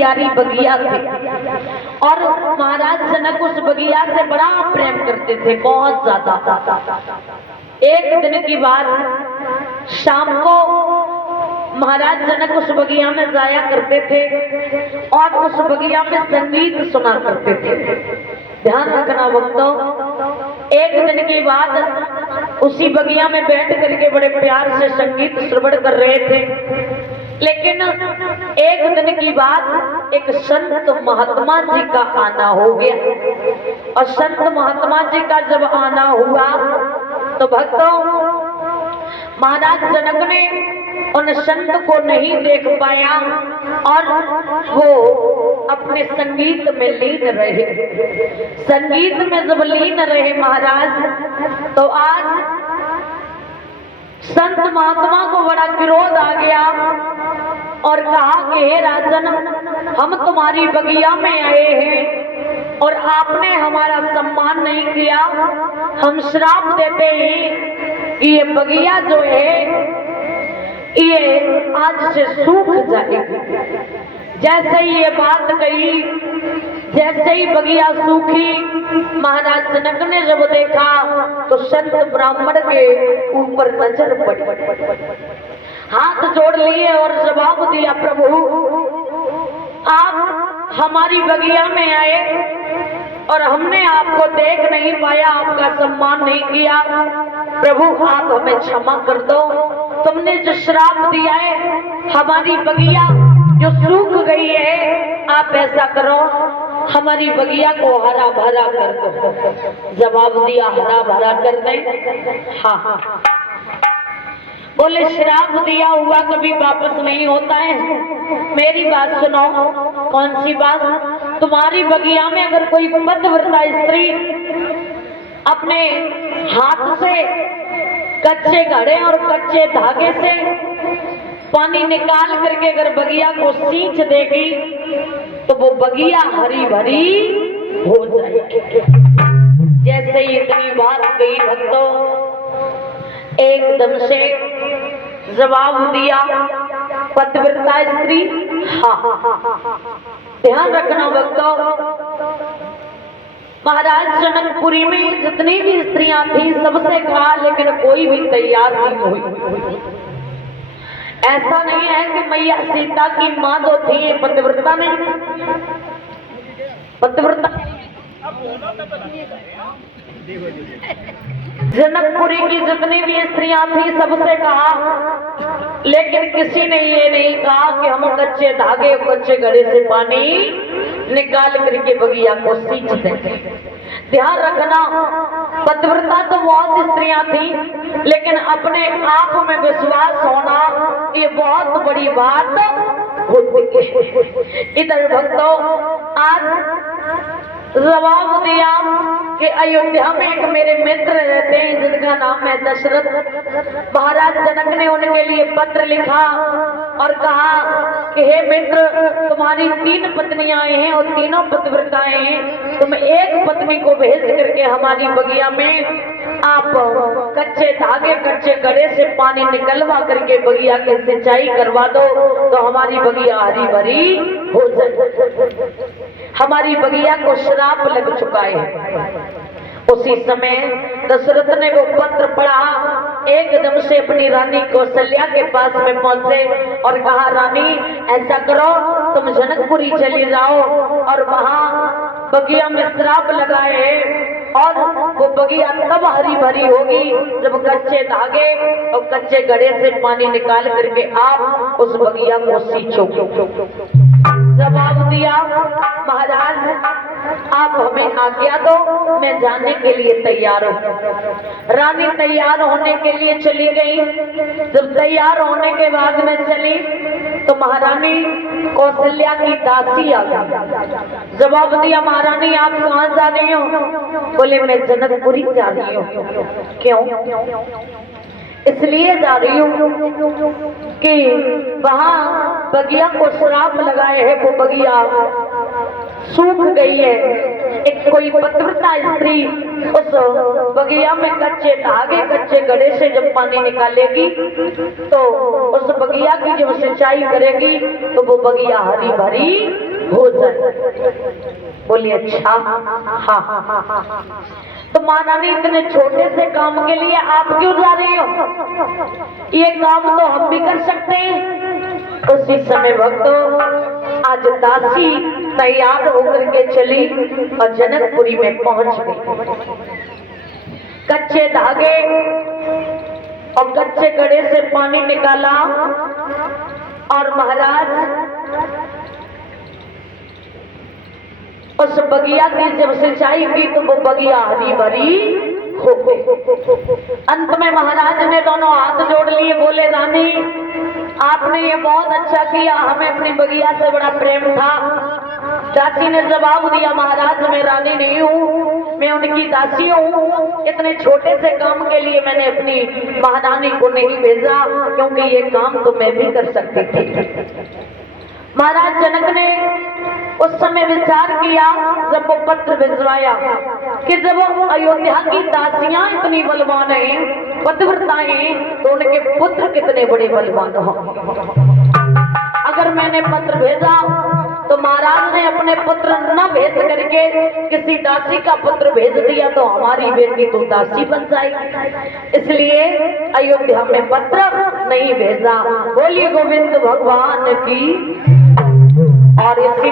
प्यारी बगिया थे और महाराज जनक उस बगिया से बड़ा प्रेम करते थे, बहुत ज्यादा। एक दिन की बात, शाम को महाराज जनक उस बगिया में जाया करते थे और उस बगिया में संगीत सुना करते थे। ध्यान रखना भक्तों, एक दिन की बात उसी बगिया में बैठ करके बड़े प्यार से संगीत श्रवण कर रहे थे। लेकिन एक दिन की बात, एक संत महात्मा जी का आना हो गया और संत महात्मा जी का जब आना हुआ तो भक्तों महाराज जनक ने उन संत को नहीं देख पाया और वो अपने संगीत में लीन रहे। संगीत में जब लीन रहे महाराज, तो आज संत महात्मा को बड़ा क्रोध आ गया और कहा कि हे राजन, हम तुम्हारी बगिया में आए हैं और आपने हमारा सम्मान नहीं किया। हम श्राप देते हैं कि ये बगिया जो है ये आज से सूख जाएगी। जैसे ही ये बात कही, जैसे ही बगिया सूखी, महाराज जनक ने जब देखा तो संत ब्राह्मण के ऊपर नजर पड़ी, हाथ जोड़ लिए और जवाब दिया, प्रभु आप हमारी बगिया में आए और हमने आपको देख नहीं पाया, आपका सम्मान नहीं किया। प्रभु आप हमें क्षमा कर दो, तुमने जो श्राप दिया है हमारी बगिया जो सूख गई है, आप ऐसा करो हमारी बगिया को हरा भरा कर दो। जवाब दिया, हरा भरा कर दें? हाँ। बोले श्राप दिया हुआ कभी वापस नहीं होता है। मेरी बात सुनो। कौन सी बात? तुम्हारी बगिया में अगर कोई पतिव्रता स्त्री अपने हाथ से कच्चे घड़े और कच्चे धागे से पानी निकाल करके अगर बगिया को सींच देगी तो वो बगिया हरी भरी हो जाएगी। जैसे ही इतनी बात कही भक्तों, एकदम से जवाब दिया पतिव्रता स्त्री, हाँ। ध्यान रखना भक्तों, महाराज जनकपुरी में जितनी भी स्त्रियां थी सबसे कहा, लेकिन कोई भी तैयार नहीं हुई। ऐसा नहीं है कि मैया सीता की माँ जो थी पतिव्रता में, पतिव्रता जनकपुरी की जितनी भी स्त्रियां थी सबसे कहा, लेकिन किसी ने ये नहीं कहा कि हम कच्चे धागे कच्चे घड़े से पानी निकाल करके बगिया को सींच देंगे। ध्यान रखना, पतिव्रता तो बहुत स्त्रियां थी, लेकिन अपने आप में विश्वास होना ये बहुत बड़ी बात होती है। इधर भक्तों आज जवाब दिया कि अयोध्या में एक मेरे मित्र रहते हैं जिनका नाम है दशरथ। महाराज जनक ने उनके लिए पत्र लिखा और कहा कि हे मित्र, तुम्हारी 3 पत्नियां हैं और तीनों पतिव्रताएं हैं, तुम एक पत्नी को भेज करके हमारी बगिया में आप कच्चे धागे कच्चे घड़े से पानी निकलवा करके बगिया की सिंचाई करवा दो तो हमारी बगिया हरी भरी हो जाए। हमारी बगिया को श्राप लग चुका है। उसी समय दशरथ ने वो पत्र पढ़ा, एकदम से अपनी रानी कौशल्या के पास में पहुंचे और कहा, रानी ऐसा करो तुम जनकपुरी चली जाओ और वहां बगिया में श्राप लगाए और वो बगिया तब हरी भरी होगी जब कच्चे धागे और कच्चे घड़े से पानी निकाल करके आप उस बगिया को सींचोगे। जवाब दिया, महाराज आप हमें आज्ञा दो, मैं जाने के लिए तैयार हूँ। रानी तैयार होने के लिए चली गई। जब तैयार होने के बाद में चली तो महारानी कौशल्या की दासी आ गई। जवाब दिया, महारानी आप कहाँ जा रही हो? बोले मैं जनकपुरी जा रही हूँ। क्यों? इसलिए जा रही हूँ कि वहां बगिया को श्राप लगाए है, वो बगिया सूख गई है। एक कोई पतिव्रता स्त्री उस बगिया में कच्चे धागे कच्चे घड़े से जब पानी निकालेगी तो उस बगिया की जब सिंचाई करेगी तो वो बगिया हरी भरी हो जाए। बोलिए अच्छा हाँ। तो महारानी इतने छोटे से काम के लिए आप क्यों जा रही हो, ये काम तो हम भी कर सकते हैं। उसी समय भक्तों आज दासी तैयार होकर के चली और जनकपुरी में पहुंच गई। कच्चे धागे और कच्चे घड़े से पानी निकाला और महाराज उस बगिया की जब सिंचाई की तो वो बगिया हरी भरी हो गई। अंत में महाराज ने दोनों हाथ जोड़ लिए, बोले रानी आपने ये बहुत अच्छा किया, हमें अपनी बगिया से बड़ा प्रेम था। दासी ने जवाब दिया, महाराज मैं रानी नहीं हूँ, मैं उनकी दासी हूँ। इतने छोटे से काम के लिए मैंने अपनी महारानी को नहीं भेजा, क्योंकि ये काम तो मैं भी कर सकती थी। महाराज जनक ने उस समय विचार किया जब वो पत्र भिजवाया कि जब वो अयोध्या की दासियां इतनी बलवान हैं, पतिव्रता हैं, तो उनके पुत्र कितने बड़े बलवान हो। अगर मैंने पत्र भेजा तो महाराज ने अपने पुत्र न भेज करके किसी दासी का पुत्र भेज दिया तो हमारी बेटी तो दासी बन जाएगी, इसलिए अयोध्या में पत्र नहीं भेजा। बोलिए गोविंद भगवान की। और इसी